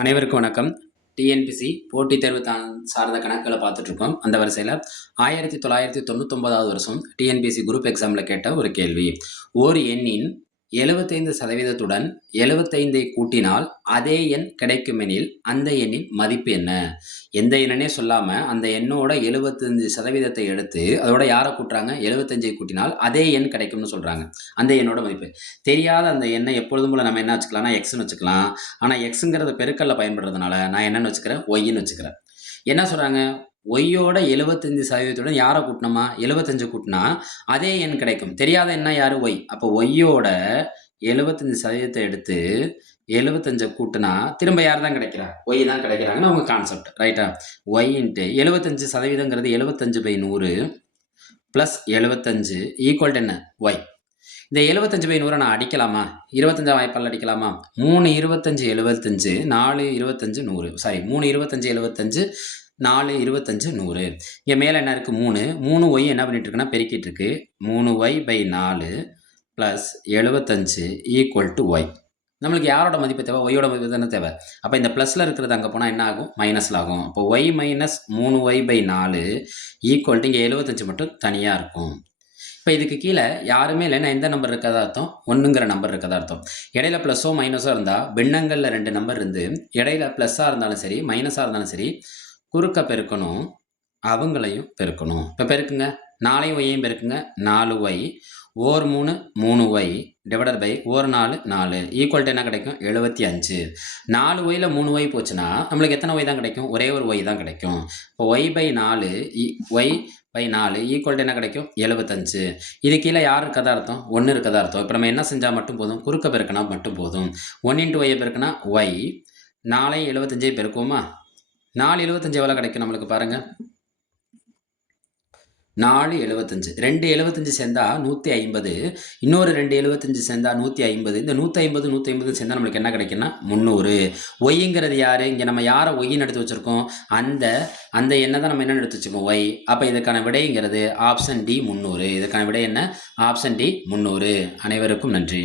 அனைவருக்கும் வணக்கம். டிஎன்பிசி போட்டித் தேர்வு சார்ந்த கணக்குகளை பார்த்துட்ருக்கோம். அந்த வரிசையில் 1999வது வருஷம் டிஎன்பிசி குரூப் எக்ஸாமில் கேட்ட ஒரு கேள்வி. ஓர் எண்ணின் 75%உடன் 75ஐ கூட்டினால் அதே எண் கிடைக்குமெனில் அந்த எண்ணின் மதிப்பு என்ன? எந்த எண்ணனே சொல்லாமல் அந்த எண்ணோட 75%ஐ எடுத்து அதோட யாரை கூட்டுறாங்க? 75ஐ கூட்டினால் அதே எண் கிடைக்கும்னு சொல்கிறாங்க. அந்த எண்ணோட மதிப்பு தெரியாத அந்த எண்ணை எப்பொழுதும் போல் நம்ம என்ன வச்சுக்கலாம்னா எக்ஸ்ன்னு வச்சுக்கலாம். ஆனால் எக்ஸுங்கிறது பெருக்கல்ல பயன்படுறதுனால நான் என்னென்னு வச்சுக்கிறேன்? ஒய்ன்னு வச்சுக்கிறேன். என்ன சொல்கிறாங்க? ஒய்யோட 75%உடன் யாரை கூட்டினோமா? 75 கூட்டினா அதே எண் கிடைக்கும். தெரியாத எண்ணா யார்? ஒய். அப்போ ஒய்யோட 75% எடுத்து 75 கூட்டினா திரும்ப யார் தான் கிடைக்கிறா? ஒய் தான் கிடைக்கிறாங்கன்னு அவங்க கான்செப்ட். ரைட்டா? ஒய் இன்ட்டு 75%ங்கிறது 75/100 ப்ளஸ் 75 ஈக்குவல் என்ன? ஒய். இந்த 75/100 நான் அடிக்கலாமா? 25 வாய்ப்பால் அடிக்கலாமா? 3 25 75 4 25 100. சாரி, 3 25 75 4 25 100. இங்கே மேலே என்ன இருக்குது? 3 ஒய் என்ன பண்ணிட்டு இருக்குன்னா பெருக்கிட்டு இருக்கு. 3y/4 plus 75 equal to Y. நம்மளுக்கு யாரோட மதிப்பு தேவை? ஒய்யோட மதிப்பு தானே தேவை. அப்போ இந்த ப்ளஸில் இருக்கிறது அங்கே போனால் என்ன ஆகும்? மைனஸில் ஆகும். அப்போ Y minus 3y/4 equal to இங்கே 75 மட்டும் தனியாக இருக்கும். இப்போ இதுக்கு கீழே யாருமே இல்லைன்னா எந்த நம்பர் இருக்கதா அர்த்தம்? 1ங்கிற நம்பர் இருக்கதா அர்த்தம். இடையில ப்ளஸோ மைனஸோ இருந்தால் பின்னங்களில் 2 நம்பர் இருந்து இடையில ப்ளஸ்ஸாக இருந்தாலும் சரி மைனஸாக இருந்தாலும் சரி குறுக்க பெருக்கணும், அவங்களையும் பெருக்கணும். இப்போ பெருக்குங்க. 4 ஒய்யையும் பெருக்குங்க. 4y ஓர் 3 3y டிவைடட் பை ஓர் 4 4 ஈக்குவல் டு என்ன கிடைக்கும்? 75. 4 ஒயில் 3 ஒய் போச்சுன்னா நம்மளுக்கு எத்தனை ஒய் தான் கிடைக்கும்? ஒரே ஒரு ஒய் தான் கிடைக்கும். இப்போ y/4 y/4 ஈக்குவல் டு என்ன கிடைக்கும்? 75. இது கீழே யார் இருக்கதா அர்த்தம்? 1 இருக்கதா அர்த்தம். இப்போ நம்ம என்ன செஞ்சால் மட்டும் போதும்? குறுக்க பெருக்கினா மட்டும் போதும். 1 × ஒய்யை பெருக்கினா ஒய். 4 75 பெருக்குவோமா? 4 75 எவ்வளோ கிடைக்கும் நம்மளுக்கு பாருங்கள்? 4 75. 2 75 சேர்ந்தா 150. இன்னொரு 2 75 சேர்ந்தா 150. இந்த 150 150 சேர்ந்தா நம்மளுக்கு என்ன கிடைக்குன்னா 300. ஒய்ங்கிறது யார்? இங்கே நம்ம யாரை ஒய்ன்னு எடுத்து வச்சுருக்கோம்? அந்த எண்ணை தான் நம்ம என்னென்னு எடுத்து வச்சுருக்கோம்? ஒய். அப்போ இதுக்கான விடைங்கிறது ஆப்ஷன் டி 300. இதுக்கான விடை என்ன? Option D 300. அனைவருக்கும் நன்றி.